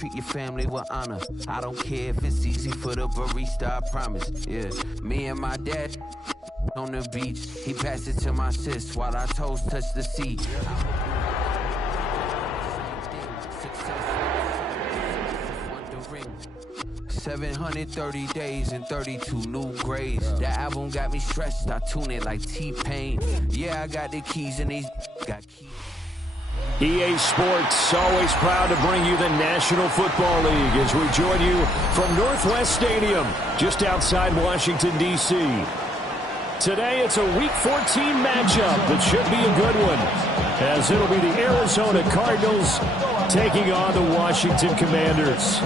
Treat your family with honor. I don't care if it's easy for the barista, I promise. Yeah, me and my dad on the beach. He passed it to my sis while our toes touch the seat. 730 days and 32 new grades. That album got me stressed. I tune it like T-Pain. Yeah, I got the keys and these got keys. EA Sports, always proud to bring you the National Football League as we join you from Northwest Stadium, just outside Washington, D.C. Today, it's a Week 14 matchup that should be a good one, as it'll be the Arizona Cardinals taking on the Washington Commanders.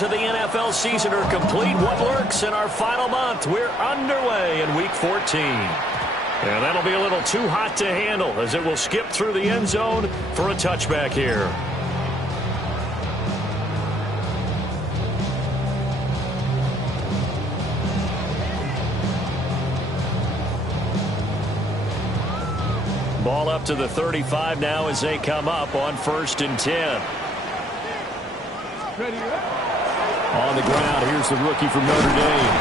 Of the NFL season are complete. What lurks in our final month? We're underway in Week 14. And that'll be a little too hot to handle as it will skip through the end zone for a touchback here. Ball up to the 35 now as they come up on 1st and 10. Ready, on the ground, here's the rookie from Notre Dame.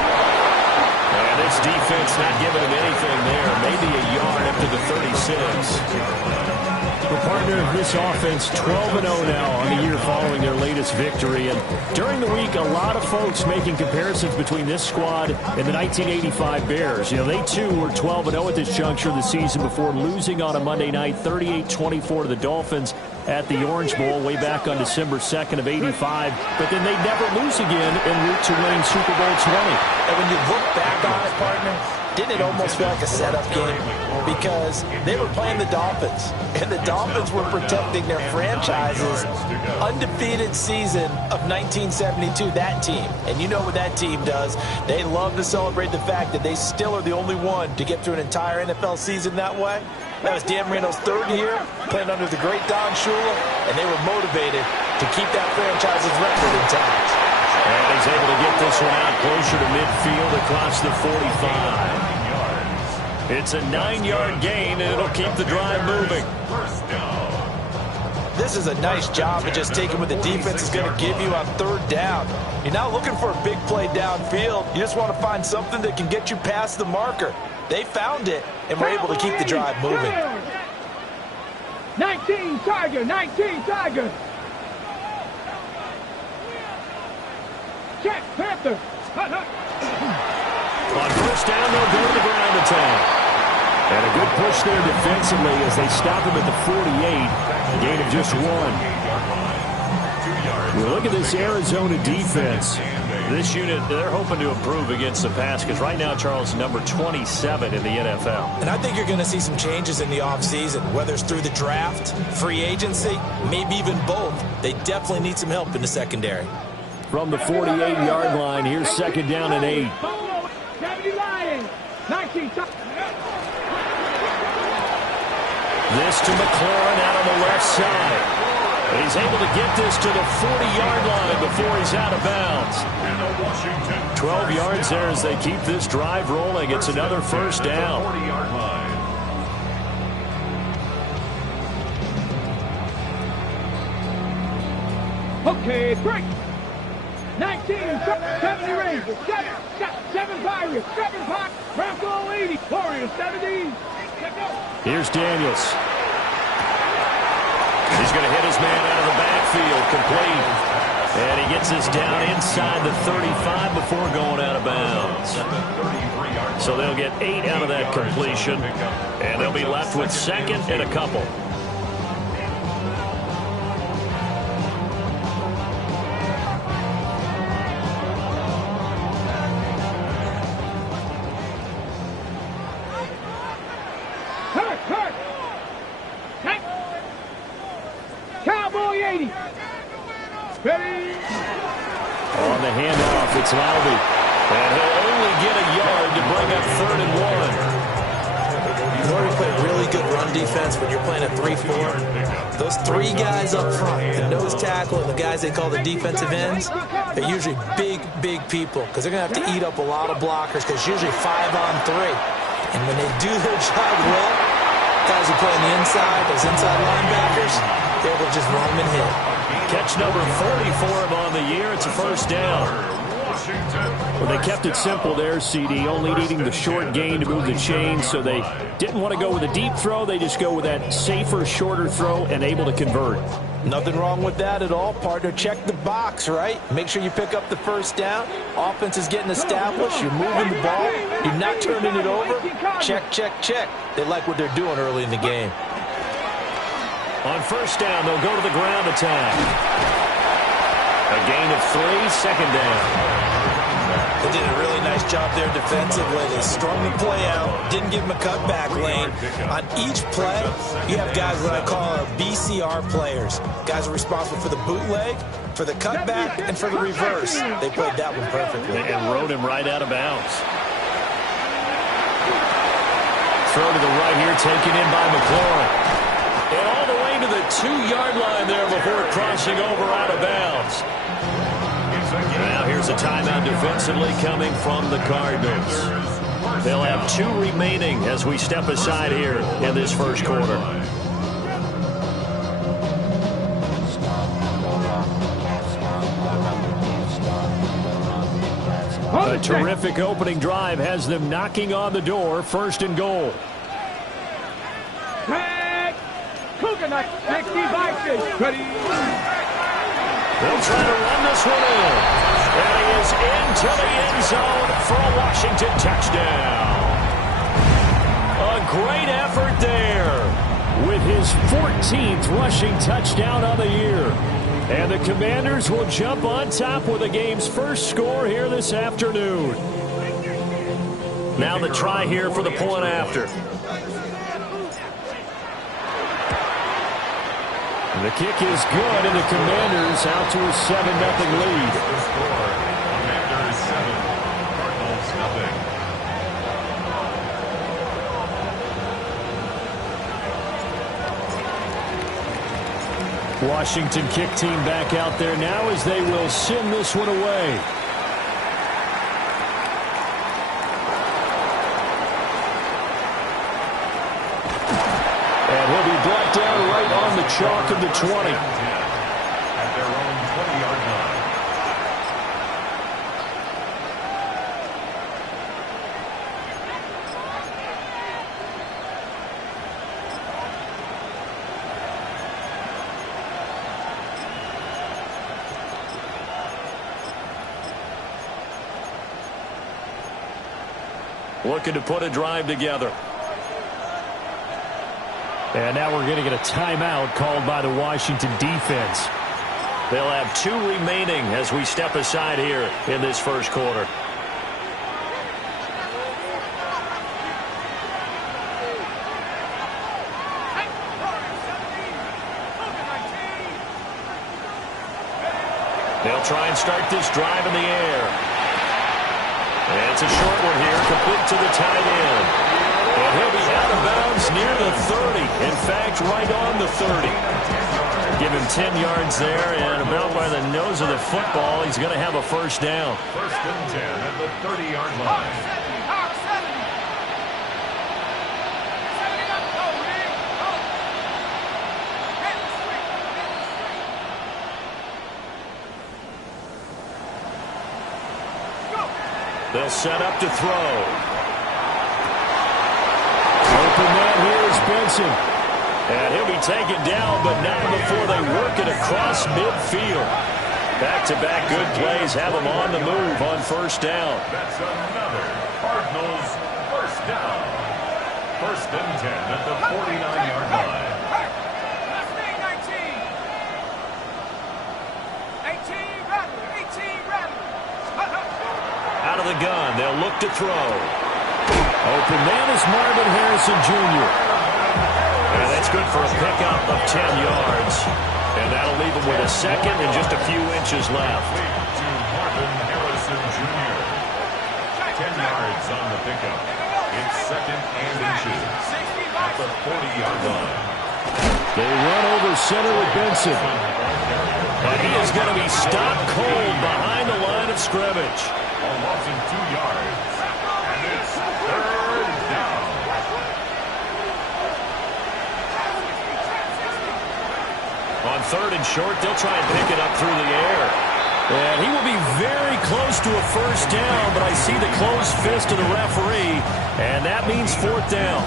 And this defense not giving him anything there. Maybe a yard up to the 36. The partner of this offense, 12-0 now on the year following their latest victory. And during the week, a lot of folks making comparisons between this squad and the 1985 Bears. You know, they too were 12-0 at this juncture of the season before losing on a Monday night, 38-24 to the Dolphins at the Orange Bowl way back on December 2nd of 85. But then they'd never lose again en route to winning Super Bowl 20. And when you look back on it, partner, didn't it almost feel like a setup game? Because they were playing the Dolphins, and the Dolphins were protecting their franchise's undefeated season of 1972, that team. And you know what that team does. They love to celebrate the fact that they still are the only one to get through an entire NFL season that way. That was Dan Marino's 3rd year, playing under the great Don Shula, and they were motivated to keep that franchise's record intact. And he's able to get this one out closer to midfield across the 45. It's a 9-yard gain, and it'll keep the drive moving. This is a nice job of just taking what the defense is going to give you on 3rd down. You're not looking for a big play downfield. You just want to find something that can get you past the marker. They found it, and were able to keep the drive moving. 19 Tiger, 19 Tiger. Check, Panther. On 1st down, they'll go to the ground attack. And a good push there defensively as they stop him at the 48. Gain of just 1. Well, look at this Arizona defense. This unit, they're hoping to improve against the pass because right now, Charles, number 27 in the NFL. And I think you're going to see some changes in the offseason, whether it's through the draft, free agency, maybe even both. They definitely need some help in the secondary. From the 48-yard line, here's 2nd down and 8. This to McLaurin out on the left side. And he's able to get this to the 40-yard line before he's out of bounds. 12 yards there as they keep this drive rolling. It's another 1st down. Okay, break. 19, 70 Rangers, 7 Pirates, 7 Pirates, Bronco 80, Warriors 70. Here's Daniels. He's going to hit his man out of the backfield, complete. And he gets this down inside the 35 before going out of bounds. So they'll get 8 out of that completion, and they'll be left with 2nd and a couple. Cowboy 80. Ready? on the handoff. It's Laube. And he'll only get a yard to bring up 3rd and 1. You already play really good run defense when you're playing a 3-4. Those 3 guys up front, the nose tackle and the guys they call the defensive ends, they're usually big, big people because they're going to have to eat up a lot of blockers because it's usually 5-on-3. And when they do their job well, guys who play on the inside, those inside linebackers, they're able to just run them and hit. Catch number 40 for him on the year. It's a first down. Well, they kept it simple there, CD, only needing the short gain to move the chain, so they didn't want to go with a deep throw. They just go with that safer, shorter throw and able to convert. Nothing wrong with that at all, partner. Check the box, right? Make sure you pick up the first down. Offense is getting established. You're moving the ball. You're not turning it over. Check, check, check. They like what they're doing early in the game. On first down, they'll go to the ground attack. A gain of 3, second down. They did a really nice job there defensively. They strung the play out, didn't give them a cutback lane. On each play, you have guys what I call BCR players. Guys are responsible for the bootleg, for the cutback, and for the reverse. They played that one perfectly. And rode him right out of bounds. Throw to the right here, taken in by McLaurin. And all the way to the 2-yard line there before crossing over out of bounds. Now here's a timeout defensively coming from the Cardinals. They'll have 2 remaining as we step aside here in this first quarter. A terrific opening drive has them knocking on the door. 1st and goal. Coconut 65 ready. They'll try to run this one in. And he is into the end zone for a Washington touchdown. A great effort there. With his 14th rushing touchdown on the year. And the Commanders will jump on top with the game's first score here this afternoon. Now the try here for the point after. The kick is good, and the Commanders out to a 7-0 lead. Commanders 7, Cardinals 0. Washington kick team back out there now as they will send this one away. And he'll be brought down right on the chalk of the 20. At their own 20-yard line. Looking to put a drive together. And now we're going to get a timeout called by the Washington defense. They'll have 2 remaining as we step aside here in this first quarter. They'll try and start this drive in the air. And it's a short one here, complete to the tight end. And he'll be out of bounds near the 30. In fact, right on the 30. Give him 10 yards there, and about by the nose of the football, he's going to have a first down. 1st and 10 at the 30-yard line. They'll set up to throw. Open man here is Benson. And he'll be taken down, but not before they work it across midfield. Back-to-back good plays have him on the move on first down. That's another Cardinals first down. 1st and 10 at the 49-yard line. Out of the gun, they'll look to throw. Open man is Marvin Harrison Jr. And that's good for a pickup of 10 yards. And that'll leave him with a second and just a few inches left. To Marvin yards on the pickup. It's second and inches at the 40-yard line. They run over center with Benson. And he is going to be stopped cold behind the line of scrimmage. A loss of 2 yards. And it's third down. On third and short, they'll try and pick it up through the air. And he will be very close to a first down, but I see the closed fist of the referee, and that means fourth down.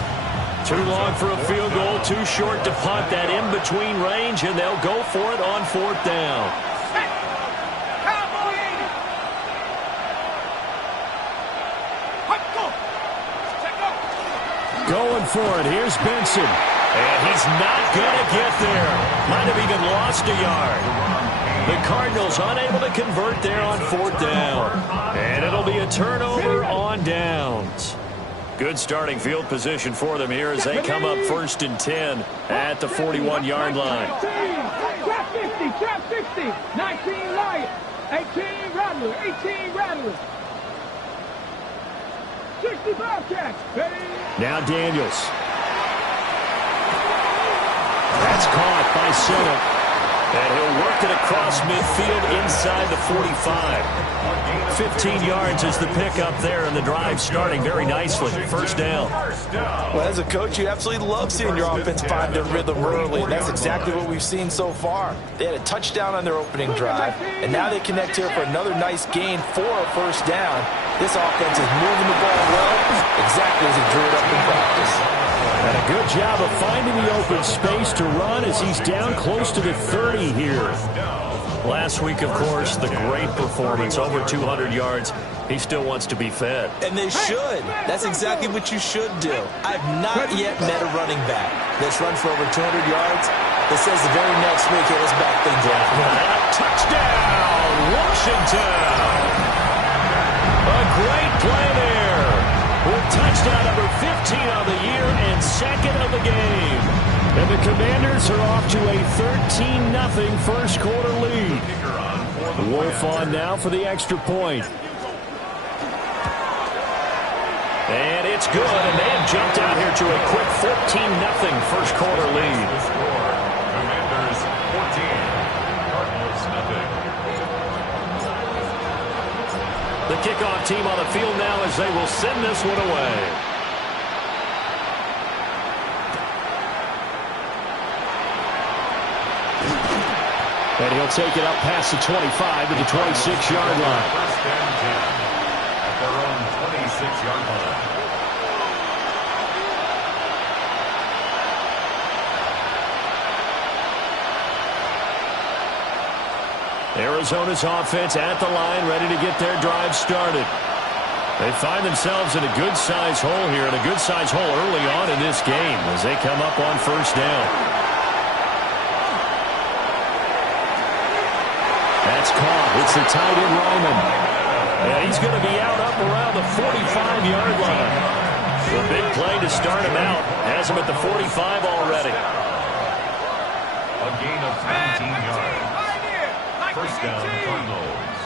Too long for a field goal, too short to punt. That in-between range, and they'll go for it on fourth down. Going for it. Here's Benson. And he's not going to get there. Might have even lost a yard. The Cardinals unable to convert there on fourth down. And it'll be a turnover on downs. Good starting field position for them here as they come up first and 10 at the 41-yard line. Trap 50, trap 60, 19 Lions, 18 Rattler, 18 Rattler. 60 Bobcats, ready? Now Daniels. That's caught by center. And he'll work it across midfield inside the 45. 15 yards is the pickup there, and the drive starting very nicely. First down. Well, as a coach, you absolutely love seeing your offense find their rhythm early, and that's exactly what we've seen so far. They had a touchdown on their opening drive, and now they connect here for another nice gain for a first down. This offense is moving the ball well, exactly as he drew it up in practice. And a good job of finding the open space to run as he's down close to the 30 here. Last week, of course, the great performance, over 200 yards. He still wants to be fed. And they should. That's exactly what you should do. I've not yet met a running back that's run for over 200 yards that says the very next week, hey, let's back things up. Touchdown, Washington! A great play there. With touchdown number 15 on the year and second of the game. And the Commanders are off to a 13-0 first quarter lead. Wolf on now for the extra point. And it's good, and they have jumped out here to a quick 14-0 first quarter lead. Commanders 14, Cardinals nothing. The kickoff team on the field now as they will send this one away. And he'll take it up past the 25 to the 26-yard line. First and 10 at their own 26-yard line. Arizona's offense at the line, ready to get their drive started. They find themselves in a good-sized hole here, and a good-sized hole early on in this game as they come up on first down. That's caught. It's the tight end, Ryman. And he's going to be out up around the 45-yard line. The big play to start him out has him at the 45 already. A gain of 19 yards. First down, Cardinals.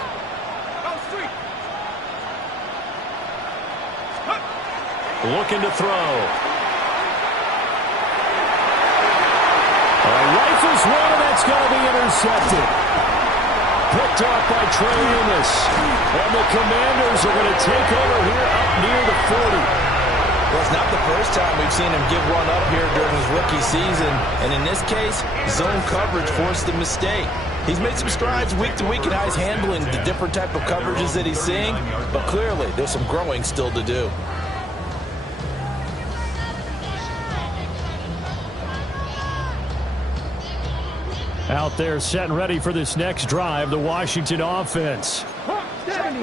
Looking to throw. Rifles one, and that's going to be intercepted. Picked off by Trey Amos. And the Commanders are going to take over here up near the 40. Well, it's not the first time we've seen him give one up here during his rookie season. And in this case, zone coverage forced the mistake. He's made some strides week to week in how he's handling the different type of coverages that he's seeing. But clearly, there's some growing still to do. Out there set and ready for this next drive, the Washington offense.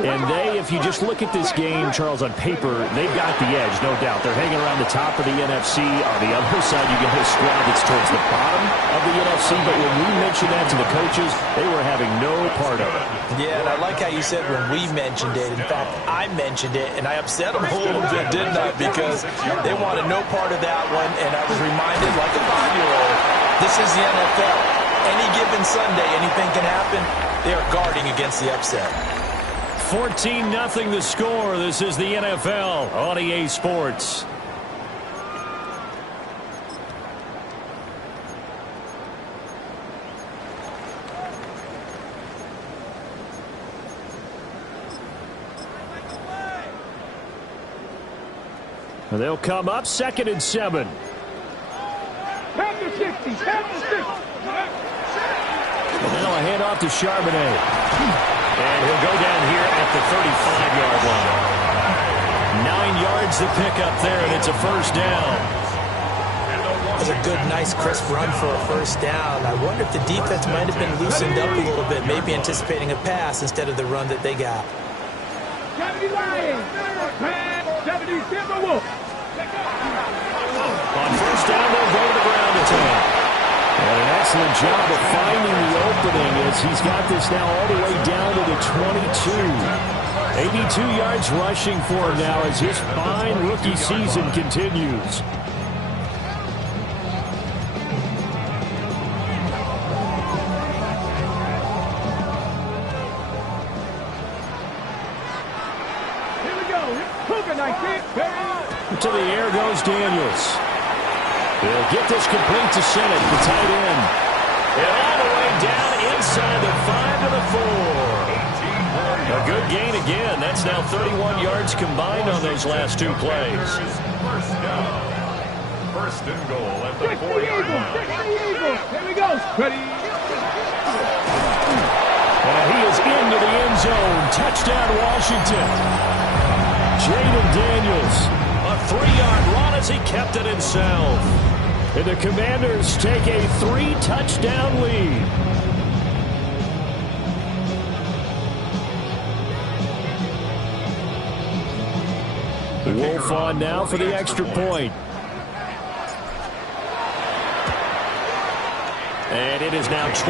And they, if you just look at this game, Charles, on paper, they've got the edge, no doubt. They're hanging around the top of the NFC. On the other side, you get a squad that's towards the bottom of the NFC. But when we mentioned that to the coaches, they were having no part of it. Yeah, and I like how you said when we mentioned it. In fact, I mentioned it, and I upset them a little bit, didn't I? Because they wanted no part of that one, and I was reminded, like a 5-year-old, this is the NFL. Any given Sunday, anything can happen. They are guarding against the upset. 14-0 the score. This is the NFL on EA Sports. They'll come up 2nd and 7. Have the 60. Have the 60. And now a handoff to Charbonnet. And he'll go down here at the 35-yard line. 9 yards to pick up there, and it's a first down. That's a good, nice, crisp run for a first down. I wonder if the defense might have been loosened up a little bit, maybe anticipating a pass instead of the run that they got. 70 Lions. 70 Timberwolves. On first down, they'll go to the ground attack. And an excellent job of finding the opening as he's got this now all the way down to the 22. 82 yards rushing for him now as his fine rookie season continues. Here we go. Cougar 19. To the air goes Daniels. They'll get this complete to Senate, the tight end. And all the way down inside the 5 to the 4. A good gain again. That's now 31 yards combined on those last 2 plays. First down. First and goal at the 60 4-yard Eagles. line. 60 Eagles. Here we go. Ready. And he is into the end zone. Touchdown, Washington. Jaden Daniels. A 3-yard run as he kept it himself. And the Commanders take a 3-touchdown lead. Wolf on now for the extra point. And it is now 21-0.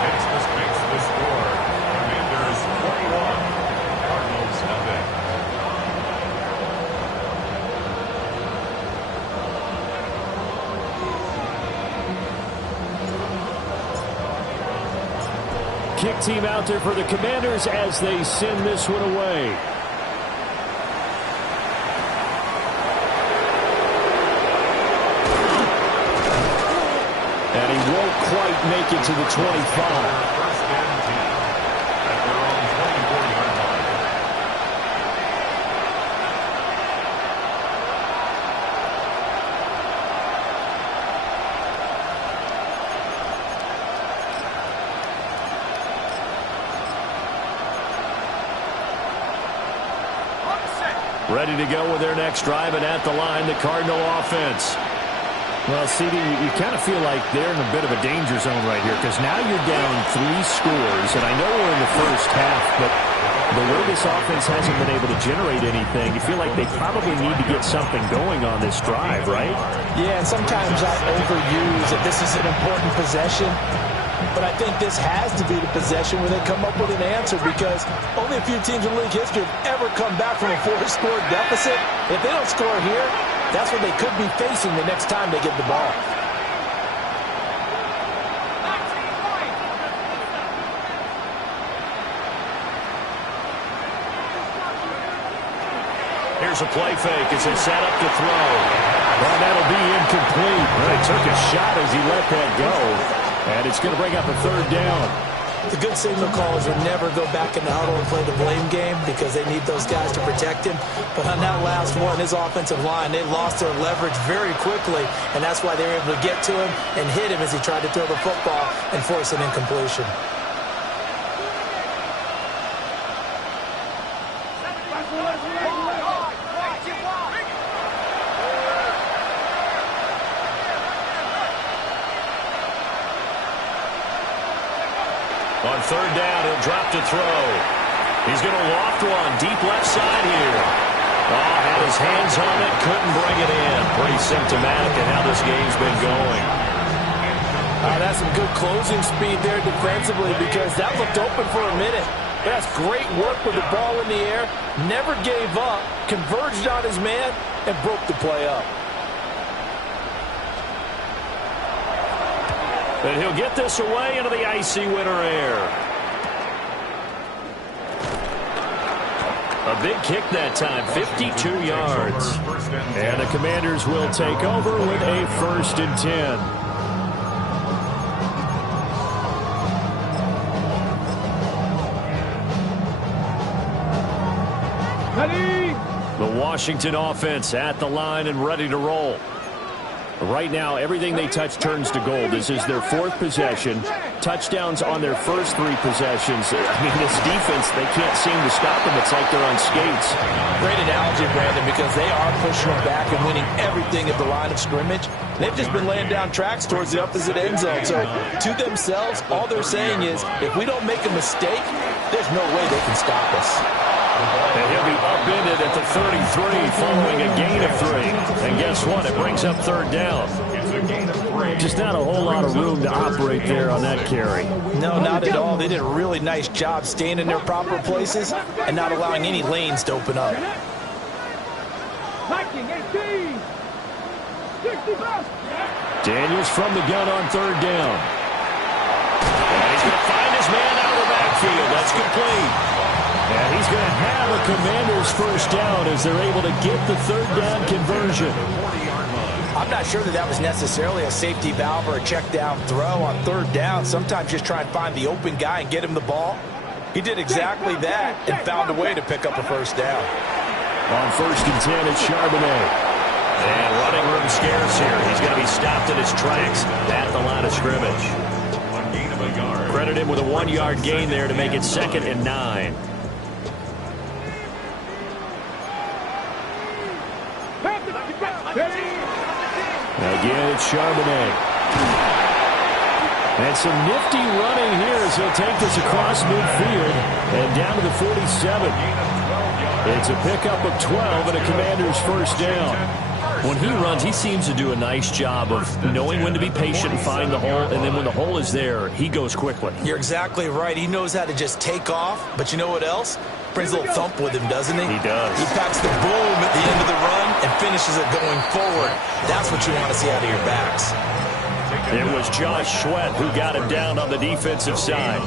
This makes the score. Commanders 21. Cardinals nothing. Kick team out there for the Commanders as they send this one away. And he won't quite make it to the 25. First and 10 at their own 24-yard line. Ready to go with their next drive, and at the line, the Cardinal offense. Well, CD, you kind of feel like they're in a bit of a danger zone right here because now you're down 3 scores, and I know we're in the first half, but the way this offense hasn't been able to generate anything, you feel like they probably need to get something going on this drive, right? Yeah, and sometimes I overuse that this is an important possession, but I think this has to be the possession where they come up with an answer because only a few teams in league history have ever come back from a 4-score deficit. If they don't score here, that's what they could be facing the next time they get the ball. Here's a play fake as they set up to throw. Well, that'll be incomplete. Well, he took a shot as he let that go. And it's going to bring up a 3rd down. The good signal callers would never go back in the huddle and play the blame game because they need those guys to protect him. But on that last one, his offensive line, they lost their leverage very quickly, and that's why they were able to get to him and hit him as he tried to throw the football and force an incompletion. On 3rd down, he'll drop to throw. He's going to loft one deep left side here. Oh, had his hands on it, couldn't bring it in. Pretty symptomatic of how this game's been going. That's some good closing speed there defensively because that looked open for a minute. That's great work with the ball in the air. Never gave up, converged on his man, and broke the play up. And he'll get this away into the icy winter air. A big kick that time, 52 yards. And the Commanders will take over with a 1st and 10. The Washington offense at the line and ready to roll. Right now, everything they touch turns to gold. This is their 4th possession. Touchdowns on their first 3 possessions. I mean, this defense, they can't seem to stop them. It's like they're on skates. Great analogy, Brandon, because they are pushing them back and winning everything at the line of scrimmage. They've just been laying down tracks towards the opposite end zone. So, to themselves, all they're saying is, if we don't make a mistake, there's no way they can stop us. And he'll be upended at the 33 following a gain of 3. And guess what? It brings up 3rd down. Just not a whole lot of room to operate there on that carry. No, not at all. They did a really nice job staying in their proper places and not allowing any lanes to open up. Daniels from the gun on 3rd down. And he's going to find his man out of the backfield. That's complete. And he's going to have a Commanders 1st down as they're able to get the 3rd down conversion. I'm not sure that was necessarily a safety valve or a check down throw on 3rd down. Sometimes just try and find the open guy and get him the ball. He did exactly that and found a way to pick up a 1st down. On 1st and 10, it's Charbonnet. And running room scarce here. He's going to be stopped in his tracks at the line of scrimmage. Credit him with a 1-yard gain there to make it 2nd and 9. Again, it's Charbonnet. And some nifty running here as he'll take this across midfield and down to the 47. It's a pickup of 12 and a Commander's 1st down. When he runs, he seems to do a nice job of knowing when to be patient and find the hole, and then when the hole is there, he goes quickly. You're exactly right. He knows how to just take off, but you know what else? Brings a little thump with him, doesn't he? He does. He packs the boom at the end of the run and finishes it going forward. That's what you want to see out of your backs. It was Josh Sweat who got him down on the defensive side.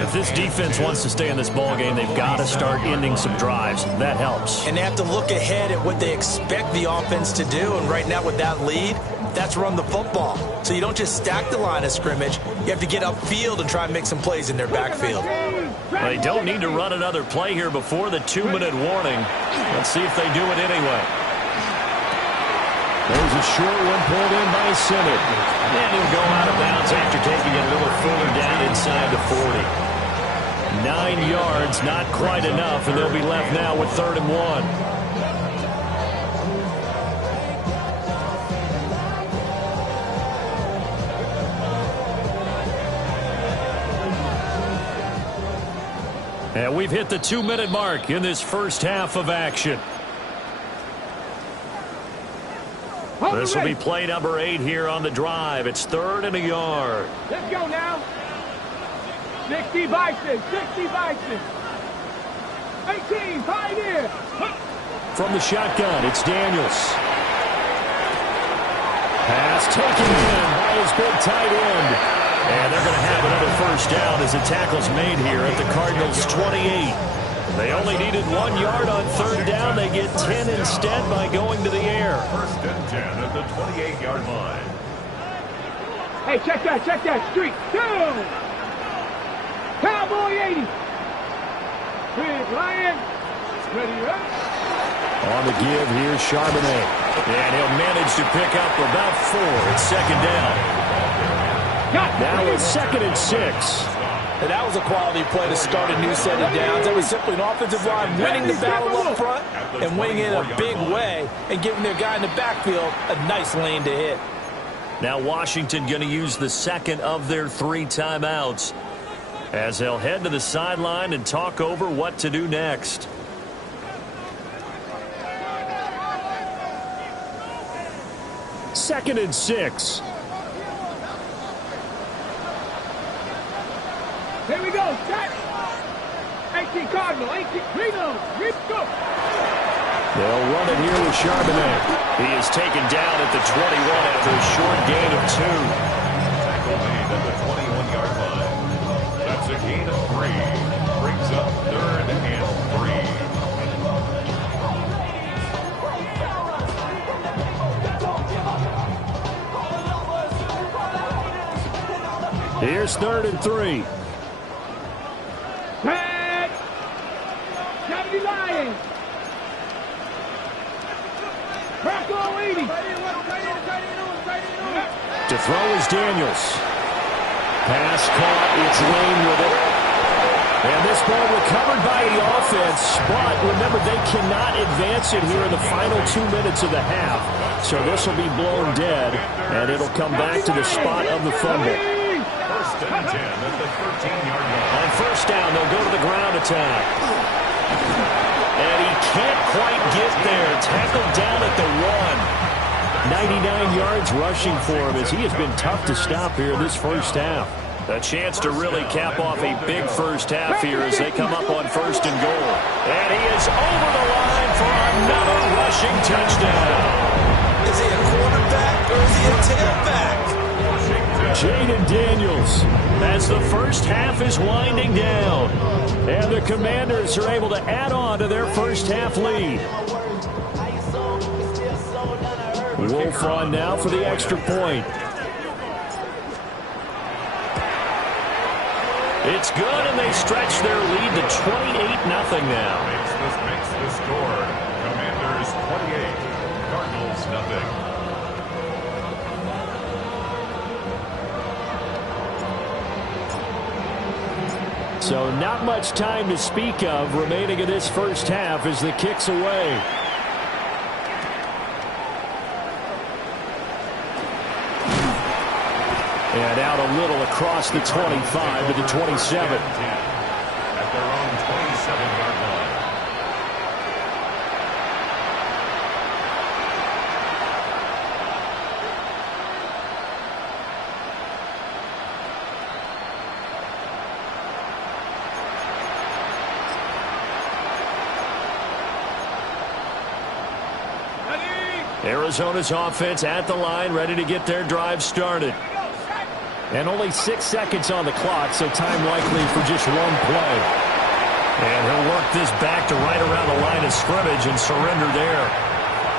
If this defense wants to stay in this ballgame, they've got to start ending some drives. That helps. And they have to look ahead at what they expect the offense to do. And right now with that lead, that's run the football. So you don't just stack the line of scrimmage. You have to get upfield and try and make some plays in their backfield. Well, they don't need to run another play here before the 2-minute warning. Let's see if they do it anyway. There's a short one pulled in by Simmons. And he'll go out of bounds after taking it a little further down inside the 40. 9 yards, not quite enough, and they'll be left now with 3rd and 1. And we've hit the 2-minute mark in this first half of action. This will be play number 8 here on the drive. It's 3rd and a yard. Let's go now. 60 Bison, 60 Bison. 18, Pioneer. From the shotgun, it's Daniels. Pass taken in by his big tight end. And they're going to have another 1st down as the tackle's made here at the Cardinals' 28. They only needed 1 yard on 3rd down. They get 10 instead by going to the air. 1st and 10 at the 28-yard line. Hey, check that streak. Down. Cowboy 80. Big Lion. Ready up. On the give, here's Charbonnet. And he'll manage to pick up about 4 at 2nd down. Now it's 2nd and 6. And that was a quality play to start a new set of downs. That was simply an offensive line winning the battle up front and winning it in a big way and giving their guy in the backfield a nice lane to hit. Now Washington going to use the 2nd of their 3 timeouts as they'll head to the sideline and talk over what to do next. Second and 6. Here we go. Set. 18 Cardinal. 18 Reno. Go. They'll run it here with Charbonnet. He is taken down at the 21 after a short gain of 2. Tackle made at the 21-yard line. That's a gain of 3. Brings up 3rd and 3. Here's 3rd and 3. Tag. Kennedy Lions. Crackle 80. To throw is Daniels. Pass caught. It's Lane with it. And this ball recovered by the offense. But remember, they cannot advance it here in the final 2 minutes of the half. So this will be blown dead. And it'll come back to the spot of the fumble. First and 10 at the 13-yard line. On first down, they'll go to the ground attack. And he can't quite get there. Tackled down at the 1. 99 yards rushing for him as he has been tough to stop here in this first half. A chance to really cap off a big first half here as they come up on 1st and goal. And he is over the line for another rushing touchdown. Is he a quarterback or is he a tailback? Jaden Daniels. As the first half is winding down. And the Commanders are able to add on to their first half lead. Wolf on now for the extra point. It's good, and they stretch their lead to 28-0 now. Makes the score. Commanders 28, Cardinals nothing. So not much time to speak of remaining in this first half as the kick's away. And out a little across the 25 to the 27. At their own 27-yard line. Arizona's offense at the line, ready to get their drive started. And only 6 seconds on the clock, so time likely for just one play. And he'll work this back to right around the line of scrimmage and surrender there.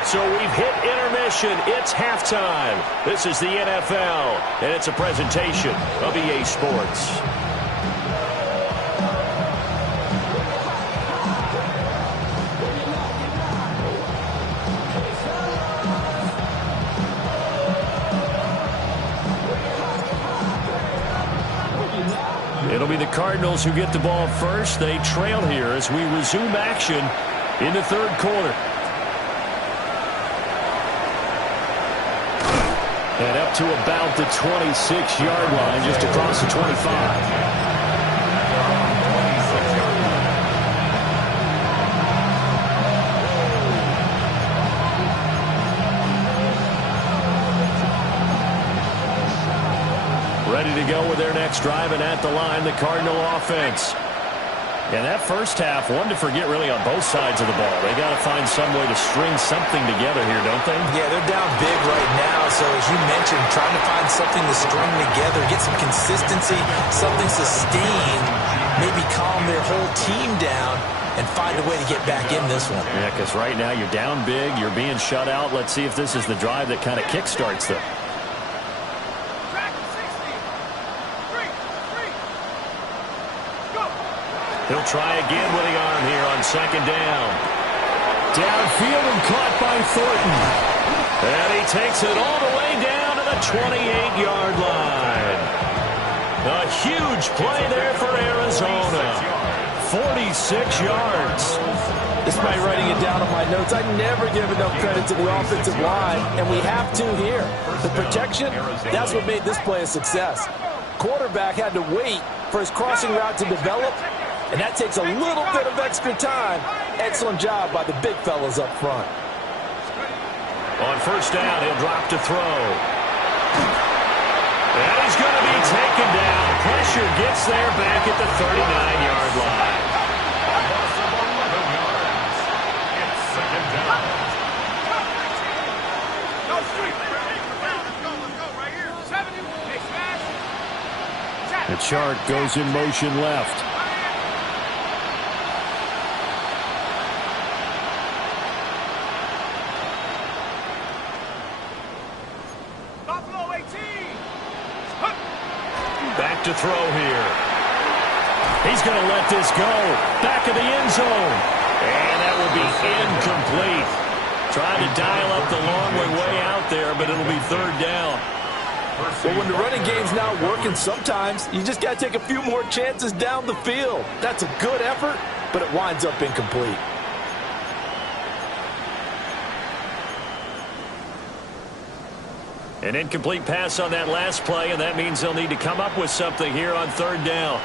So we've hit intermission. It's halftime. This is the NFL, and it's a presentation of EA Sports. It'll be the Cardinals who get the ball first. They trail here as we resume action in the 3rd quarter. And up to about the 26-yard line, just across the 25. Ready to go with their next drive, and at the line, the Cardinal offense. And that first half, one to forget really on both sides of the ball. They got to find some way to string something together here, don't they? Yeah, they're down big right now, so as you mentioned, trying to find something to string together, get some consistency, something sustained, maybe calm their whole team down and find a way to get back in this one. Yeah, because right now you're down big, you're being shut out. Let's see if this is the drive that kind of kickstarts them. He'll try again with the arm here on 2nd down. Downfield and caught by Thornton. And he takes it all the way down to the 28-yard line. A huge play there for Arizona. 46 yards. Despite writing it down on my notes, I never give enough credit to the offensive line, and we have to here. The protection, that's what made this play a success. Quarterback had to wait for his crossing route to develop, and that takes a little bit of extra time. Excellent job by the big fellas up front. On first down, he'll drop to throw. And he's going to be taken down. Pressure gets there back at the 39-yard line. It's 2nd down. The chart goes in motion left. Back to throw here. He's going to let this go. Back of the end zone. And that will be incomplete. Trying to dial up the long way out there, but it'll be third down. Well, when the running game's not working, sometimes you just got to take a few more chances down the field. That's a good effort, but it winds up incomplete. An incomplete pass on that last play, and that means they'll need to come up with something here on third down.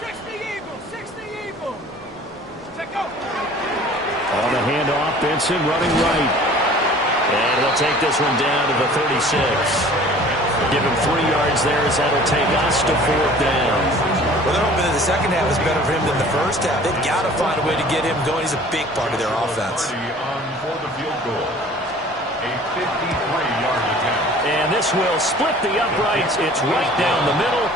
60 Eagles. Check out. On the handoff, Benson running right. And he'll take this one down to the 36. Give him 3 yards there as that'll take us to fourth down. Well, they're hoping that the second half is better for him than the first half. They've got to find a way to get him going. He's a big part of their offense. For the field goal. A 53-yard attempt. And this will split the uprights. It's right down the middle.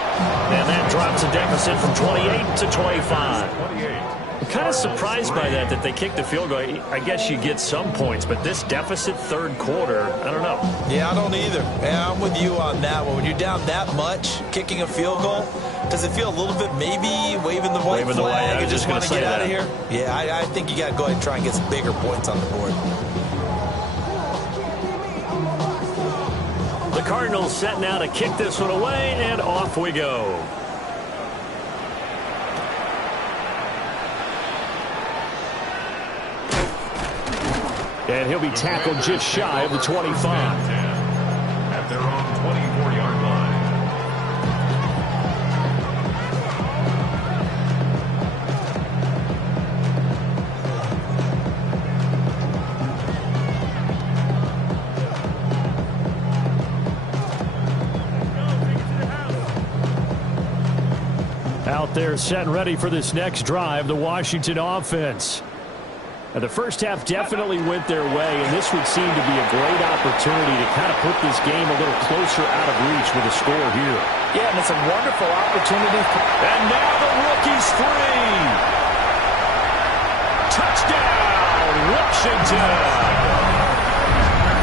And that drops a deficit from 28 to 25. 28. I'm kind of surprised by that they kicked the field goal. I guess you get some points, but this deficit third quarter, I don't know. Yeah, I don't either. Yeah, I'm with you on that one. When you're down that much, kicking a field goal, does it feel a little bit maybe waving the white flag and just want to get out of here? Yeah, I think you got to go ahead and try and get some bigger points on the board. The Cardinals set now to kick this one away, and off we go. And he'll be tackled just shy of the 25. At their own 24-yard line. Out there set and ready for this next drive, the Washington offense. Now, the first half definitely went their way, and this would seem to be a great opportunity to kind of put this game a little closer out of reach with a score here. Yeah, and it's a wonderful opportunity. And now the rookie's free. Touchdown, Washington.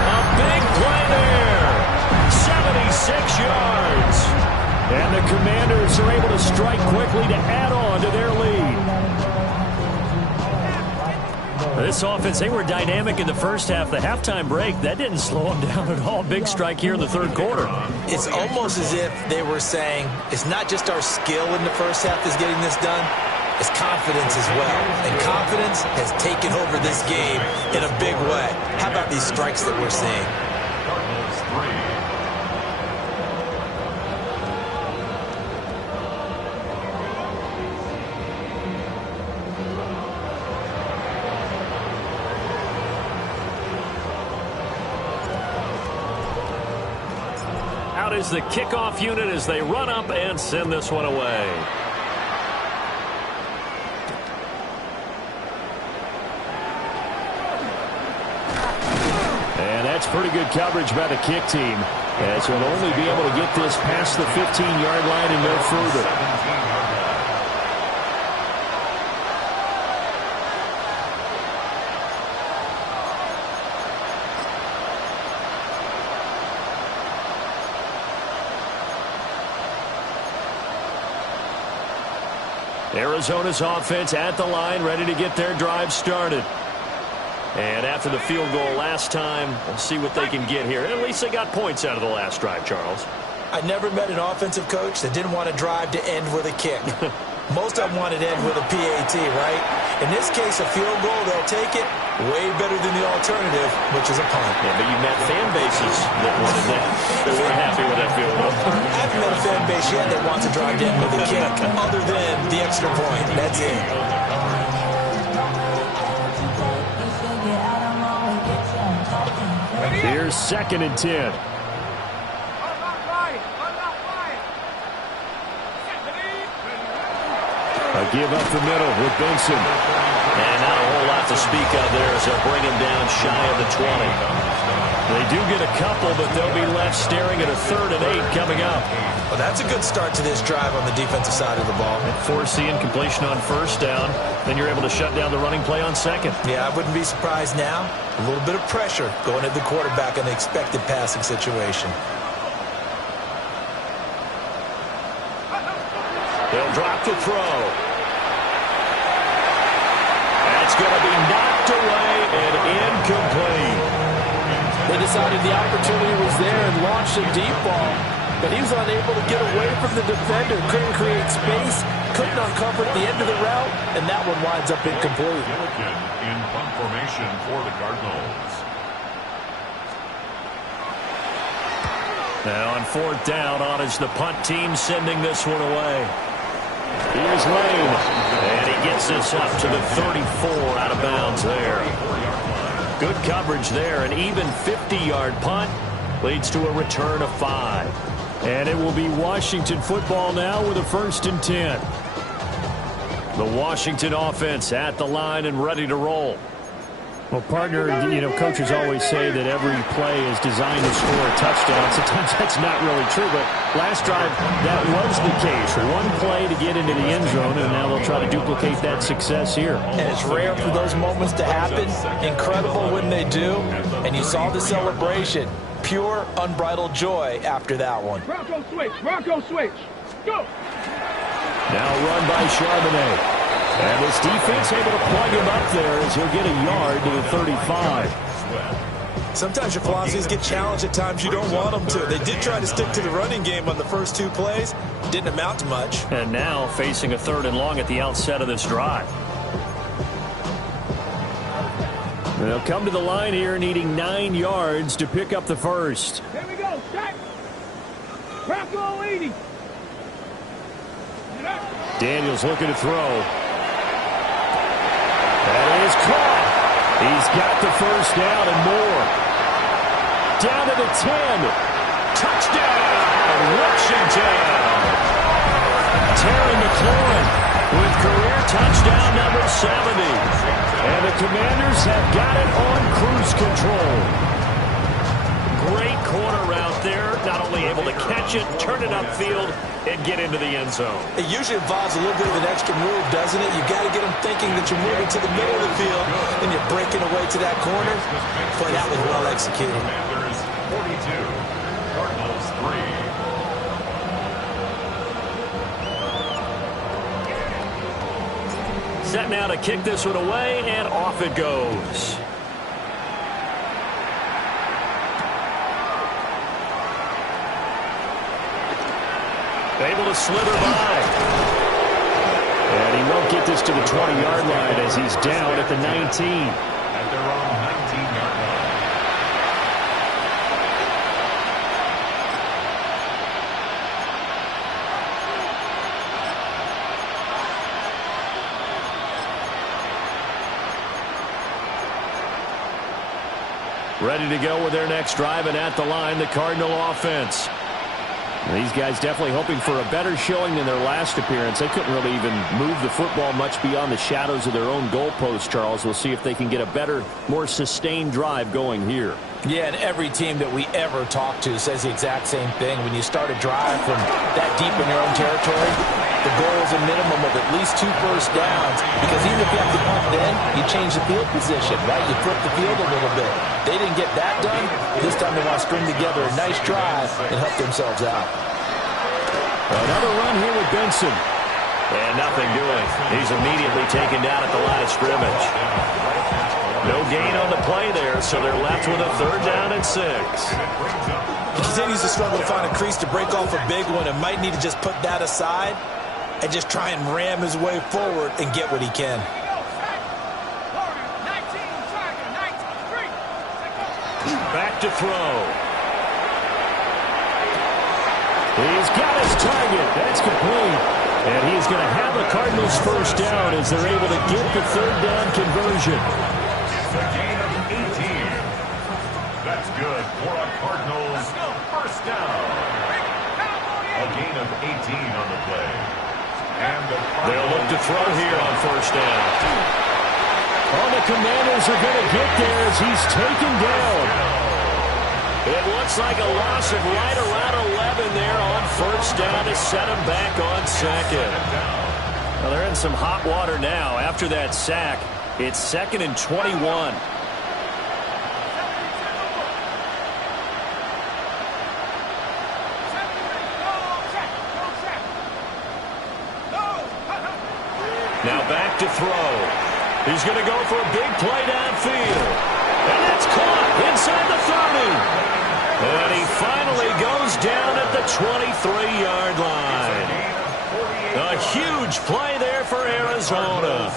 A big play there. 76 yards. And the Commanders are able to strike quickly to add on to their lead. This offense, they were dynamic in the first half. The halftime break, that didn't slow them down at all. Big strike here in the third quarter. It's almost as if they were saying, it's not just our skill in the first half that's getting this done, it's confidence as well. And confidence has taken over this game in a big way. How about these strikes that we're seeing? Cardinals 3. Out is the kickoff unit as they run up and send this one away. And that's pretty good coverage by the kick team, as he'll only be able to get this past the 15-yard line and no further. Arizona's offense at the line, ready to get their drive started. And after the field goal last time, we'll see what they can get here. At least they got points out of the last drive, Charles. I never met an offensive coach that didn't want to drive to end with a kick. Most of them wanted to end with a PAT, right? In this case, a field goal, they'll take it. Way better than the alternative, which is a punt. Yeah, but you met fan bases that wanted that. They weren't happy with that field goal. I haven't met a fan base yet that wants to drive to end with a kick, other than the extra point. That's it. Here's 2nd and 10. A give up the middle with Benson. And not a whole lot to speak of there as they'll bring him down shy of the 20. They do get a couple, but they'll be left staring at a 3rd and 8 coming up. Well, that's a good start to this drive on the defensive side of the ball. And force the incompletion on first down. Then you're able to shut down the running play on second. Yeah, I wouldn't be surprised now. A little bit of pressure going at the quarterback in an expected passing situation. They'll drop the throw. That's going to be knocked away and incomplete. They decided the opportunity was there and launched a deep ball, but he was unable to get away from the defender, couldn't create space, couldn't uncover at the end of the route, and that one winds up incomplete. In punt formation for the Cardinals. Now on fourth down, on is the punt team sending this one away. Here's Lane, and he gets this up to the 34 out of bounds there. Good coverage there. An even 50-yard punt leads to a return of 5. And it will be Washington football now with a 1st and 10. The Washington offense at the line and ready to roll. Well, partner, coaches always say that every play is designed to score a touchdown. Sometimes that's not really true, but last drive, that was the case. One play to get into the end zone, and now they'll try to duplicate that success here. And it's rare for those moments to happen. Incredible when they do. And you saw the celebration. Pure, unbridled joy after that one. Bronco switch. Bronco switch. Go. Now run by Charbonnet. And this defense able to plug him up there as he'll get a yard to the 35. Sometimes your philosophies get challenged at times you don't want them to. They did try to stick to the running game on the first 2 plays. Didn't amount to much. And now facing a 3rd and long at the outset of this drive. They'll come to the line here needing 9 yards to pick up the first. Here we go. Shot. Bronco 80. Daniels looking to throw. That is caught. He's got the first down and more. Down to the 10. Touchdown, Washington. Terry McLaurin with career touchdown number 70. And the Commanders have got it on cruise control. Great corner route there. Not only able to catch it, turn it upfield, and get into the end zone. It usually involves a little bit of an extra move, doesn't it? You've got to get them thinking that you're moving to the middle of the field and you're breaking away to that corner. Boy, that was well executed. Commanders 42, Cardinals 3. Set now to kick this one away, and off it goes. Able to slither by. And he won't get this to the 20-yard line as he's down at the 19. At their own 19-yard line. Ready to go with their next drive, and at the line, the Cardinal offense. These guys definitely hoping for a better showing than their last appearance. They couldn't really even move the football much beyond the shadows of their own goalpost, Charles. We'll see if they can get a better, more sustained drive going here. Yeah, and every team that we ever talk to says the exact same thing. When you start a drive from that deep in your own territory, the goal is a minimum of at least 2 first downs, because even if you have to punt then, you change the field position, right? You flip the field a little bit. They didn't get that done. This time they want to string together a nice drive and help themselves out. Another run here with Benson. And nothing doing. He's immediately taken down at the line of scrimmage. No gain on the play there, so they're left with a 3rd down and 6. He continues to struggle to find a crease to break off a big one and might need to just put that aside and just try and ram his way forward and get what he can. Back to throw. He's got his target. That's complete. And he's going to have the Cardinals first down as they're able to get the 3rd down conversion. It's a gain of 18. That's good for a Cardinals first down. A gain of 18 on the play. And They'll look to throw here on first down. Oh, the Commanders are going to get there as he's taken down. It looks like a loss of right around 11 there on first down to set him back on 2nd. Well, they're in some hot water now. After that sack, it's 2nd and 21. Now back to throw. He's going to go for a big play downfield. And that's caught inside the 30. And he finally goes down at the 23-yard line. A huge play there for Arizona.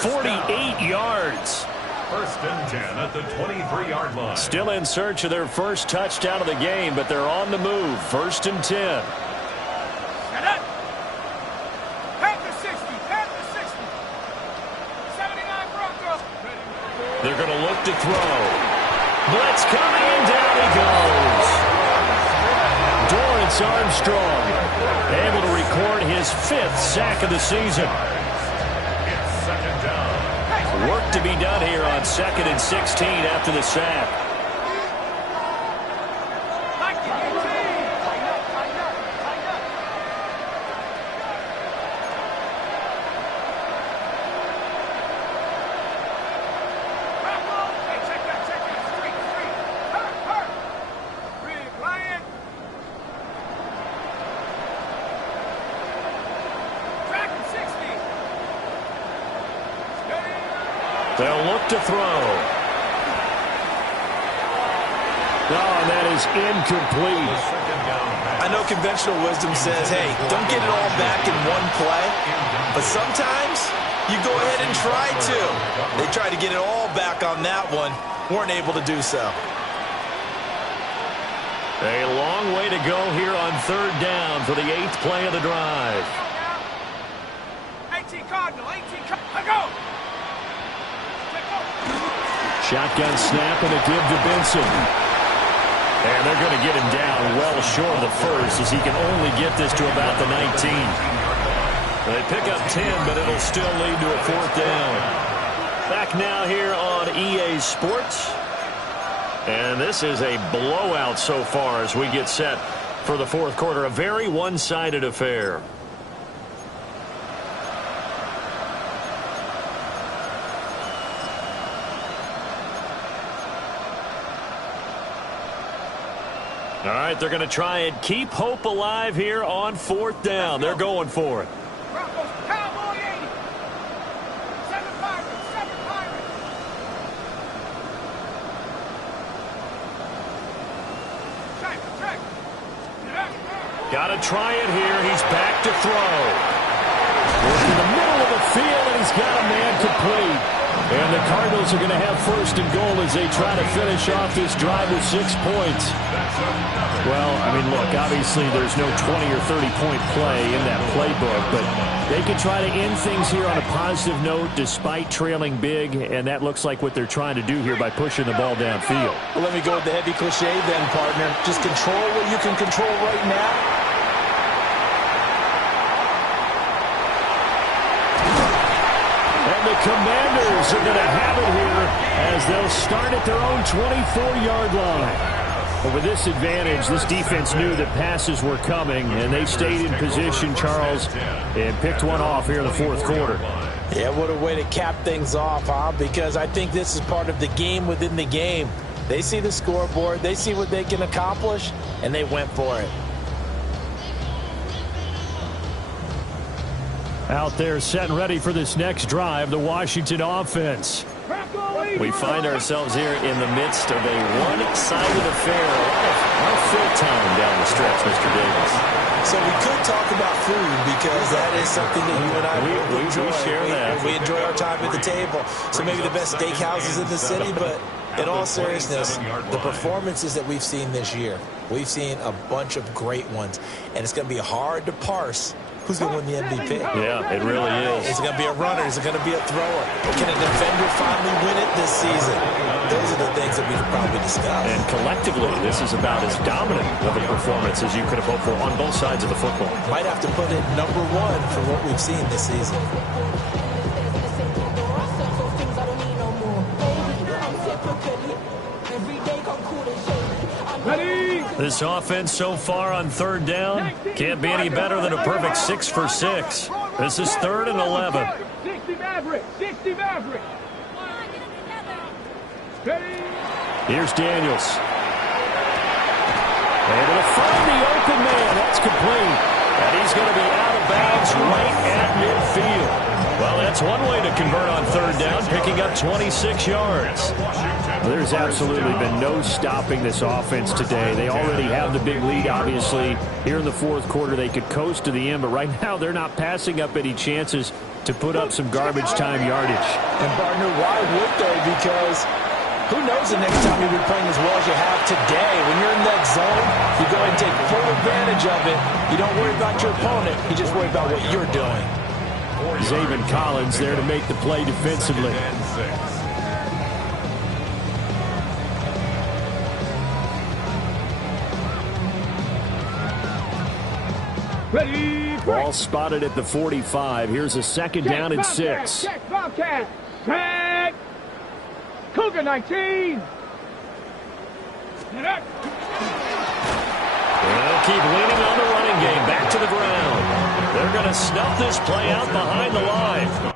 48 yards. First and 10 at the 23-yard line. Still in search of their first touchdown of the game, but they're on the move. First and 10. They're going to look to throw. Blitz coming, and down he goes. Dorrance Armstrong able to record his 5th sack of the season. It's second down. Work to be done here on 2nd and 16 after the sack. They'll look to throw. Oh, that is incomplete. I know conventional wisdom says, hey, don't get it all back in one play. But sometimes you go ahead and try to. They tried to get it all back on that one. Weren't able to do so. A long way to go here on 3rd down for the 8th play of the drive. 18 Cardinal, 18 Cardinal, go! Shotgun snap and a give to Benson. And they're going to get him down well short of the first as he can only get this to about the 19. They pick up 10, but it'll still lead to a 4th down. Back now here on EA Sports. And this is a blowout so far as we get set for the 4th quarter. A very one-sided affair. All right, they're going to try and keep hope alive here on 4th down. They're going for it. Broncos, Cowboy 80. 7 Pirates, 7 Pirates. Check. Got to try it here. He's back to throw. In the middle of the field, and he's got a man complete. And the Cardinals are going to have 1st and goal as they try to finish off this drive with 6 points. Well, I mean, look, obviously there's no 20 or 30-point play in that playbook, but they can try to end things here on a positive note despite trailing big, and that looks like what they're trying to do here by pushing the ball downfield. Well, let me go with the heavy cliche then, partner. Just control what you can control right now. The Commanders are going to have it here as they'll start at their own 24-yard line. But with this advantage, this defense knew that passes were coming, and they stayed in position, Charles, and picked one off here in the 4th quarter. Yeah, what a way to cap things off, huh? Because I think this is part of the game within the game. They see the scoreboard, they see what they can accomplish, and they went for it. Out there set and ready for this next drive, the Washington offense. We find ourselves here in the midst of a one-sided affair. A lot of fill time down the stretch, Mr. Davis. So we could talk about food because that is something that you and I enjoy. We share that. We enjoy our time at the table. So maybe the best steakhouses in the city, but in all seriousness, the performances that we've seen this year, we've seen a bunch of great ones, and it's going to be hard to parse who's going to win the MVP. Yeah, it really is. Is it going to be a runner? Is it going to be a thrower? Can a defender finally win it this season? Those are the things that we could probably discuss. And collectively, this is about as dominant of a performance as you could have hoped for on both sides of the football. Might have to put it #1 for what we've seen this season. This offense so far on 3rd down can't be any better than a perfect 6 for 6. This is 3rd and 11. 60 Maverick. Here's Daniels. Able to find the open man. That's complete. And he's going to be out of bounds right at midfield. Well, that's one way to convert on third down, picking up 26 yards. There's absolutely been no stopping this offense today. They already have the big lead, obviously. Here in the fourth quarter, they could coast to the end, but right now they're not passing up any chances to put up some garbage time yardage. And, partner, why would they? Because who knows the next time you'll be playing as well as you have today. When you're in that zone, you go and take full advantage of it. You don't worry about your opponent. You just worry about what you're doing. Zaven Collins there to make the play defensively. Ready, Ball spotted at the 45. Here's a second down and 6. Check, Bobcat. Check. Cougar 19. They'll keep leaning on the running game. Back to the ground. They're going to snuff this play out behind the line.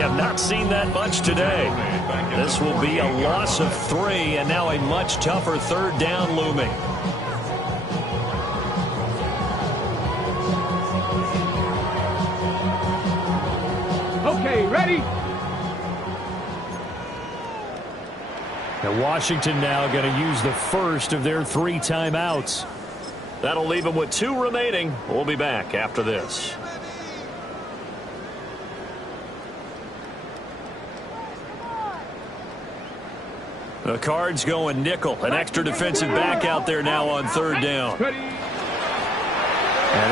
Have not seen that much today. This will be a loss of 3, and now a much tougher third down looming. Okay, ready? Now Washington now going to use the first of their 3 timeouts. That'll leave them with 2 remaining. We'll be back after this. The Cards going nickel. An extra defensive back out there now on third down. And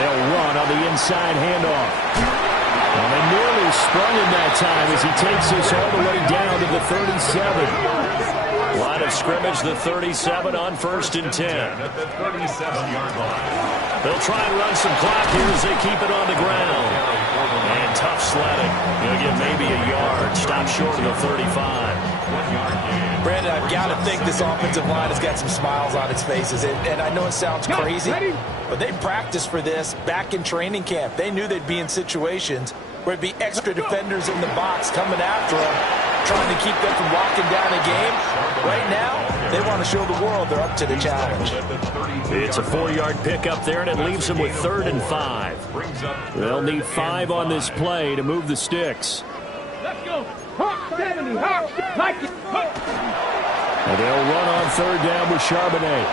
they'll run on the inside handoff. Well, they nearly sprung him that time as he takes this all the way down to the 37. Line of scrimmage, the 37 on 1st and 10. At the 37-yard line. They'll try and run some clock here as they keep it on the ground. And tough sledding. You'll get maybe a yard. Stop short of the 35. Brandon, I've got to think this offensive line has got some smiles on its faces. And I know it sounds crazy, but they practiced for this back in training camp. They knew they'd be in situations where it'd be extra defenders in the box coming after them, trying to keep them from locking down a game. Right now, they want to show the world they're up to the challenge. It's a 4-yard pickup there, and it leaves them with 3rd and 5. They'll need 5 on this play to move the sticks. Let's go. Hawk 70. Hawk. Like it. And they'll run on third down with Charbonnet.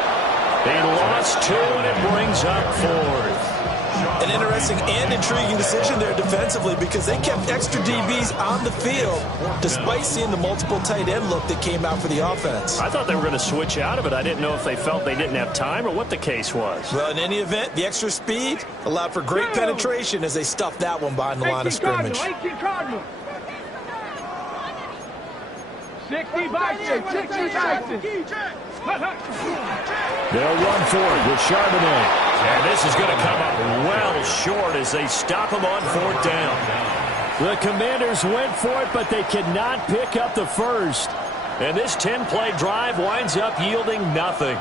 They lost 2, and it brings up 4th. An interesting and intriguing decision there defensively because they kept extra DBs on the field despite seeing the multiple tight end look that came out for the offense. I thought they were going to switch out of it. I didn't know if they felt they didn't have time or what the case was. Well, in any event, the extra speed allowed for great penetration as they stuffed that one behind the line of scrimmage. 18 Cardinal. 60 Bison. 60 Bison. They'll run for it with Charbonnet. And this is going to come up well short as they stop him on 4th down. The Commanders went for it, but they cannot pick up the first. And this 10-play drive winds up yielding nothing.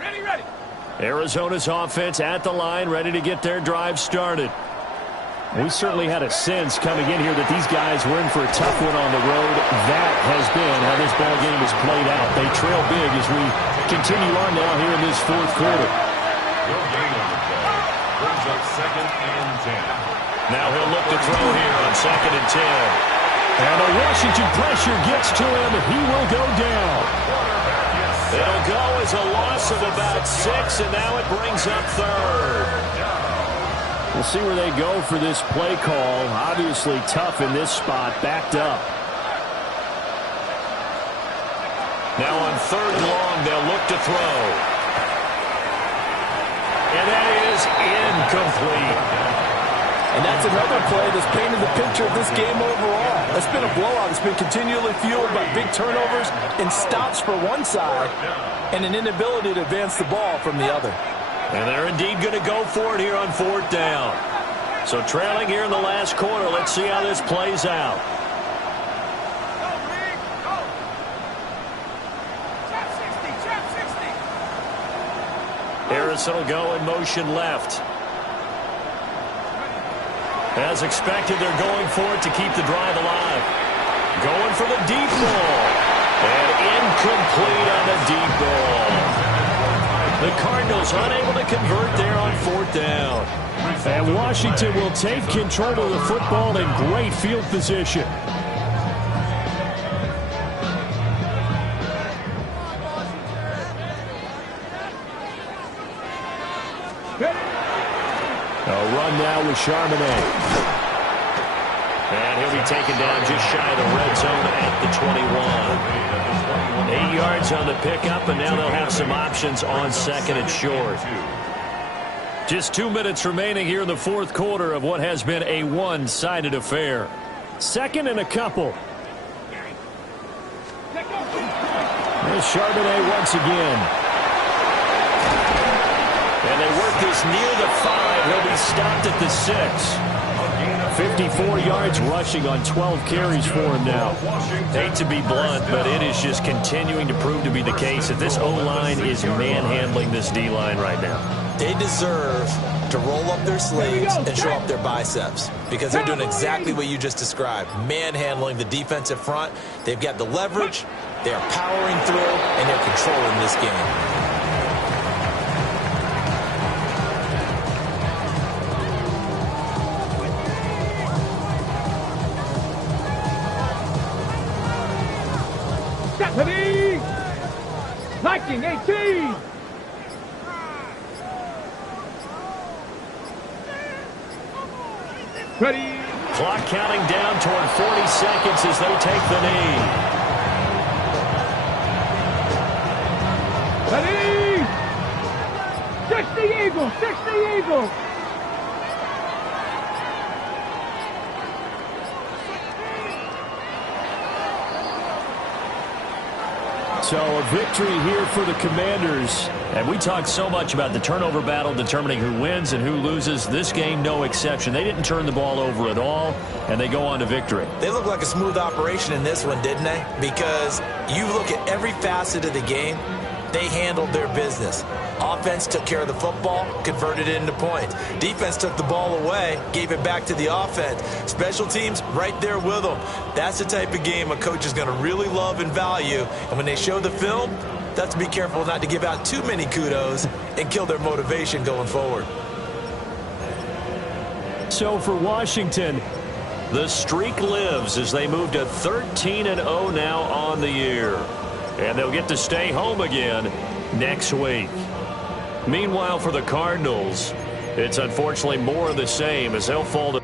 Ready. Arizona's offense at the line, ready to get their drive started. We certainly had a sense coming in here that these guys were in for a tough one on the road. That has been how this ball game has played out. They trail big as we continue on now here in this fourth quarter. Brings up 2nd and 10. Now he'll look to throw here on 2nd and 10. And the Washington pressure gets to him, and he will go down. It'll go as a loss of about 6, and now it brings up 3rd. We'll see where they go for this play call. Obviously tough in this spot, backed up. Now on 3rd and long, they'll look to throw. And that is is incomplete. And that's another play that's painted the picture of this game overall. It's been a blowout. It's been continually fueled by big turnovers and stops for one side and an inability to advance the ball from the other. And they're indeed going to go for it here on 4th down. So trailing here in the last quarter, let's see how this plays out. Harrison will go in motion left. As expected, they're going for it to keep the drive alive. Going for the deep ball. And incomplete on the deep ball. The Cardinals unable to convert there on 4th down. And Washington will take control of the football in great field position. A run now with Charbonnet. And he'll be taken down just shy of the red zone at the 21. 8 yards on the pickup, and now they'll have some options on 2nd and short. Just 2 minutes remaining here in the 4th quarter of what has been a one-sided affair. 2nd and a couple. There's Charbonnet once again. And they work this near the 5. He'll be stopped at the 6. 54 yards rushing on 12 carries for him now. Hate to be blunt, but it is just continuing to prove to be the case that this O-line is manhandling this D-line right now. They deserve to roll up their sleeves and show up their biceps because they're doing exactly what you just described, manhandling the defensive front. They've got the leverage, they are powering through, and they're controlling this game. Stephanie! Liking 18! Ready? Clock counting down toward 40 seconds as they take the knee. Ready? 60 Eagles! 60 Eagles! So a victory here for the Commanders. And we talked so much about the turnover battle determining who wins and who loses. This game, no exception. They didn't turn the ball over at all, and they go on to victory. They look like a smooth operation in this one, didn't they? Because you look at every facet of the game, they handled their business. Offense took care of the football, converted it into points. Defense took the ball away, gave it back to the offense. Special teams right there with them. That's the type of game a coach is going to really love and value. And when they show the film, that's to be careful not to give out too many kudos and kill their motivation going forward. So for Washington, the streak lives as they move to 13-0 now on the year. And they'll get to stay home again next week. Meanwhile, for the Cardinals, it's unfortunately more of the same as they'll fall to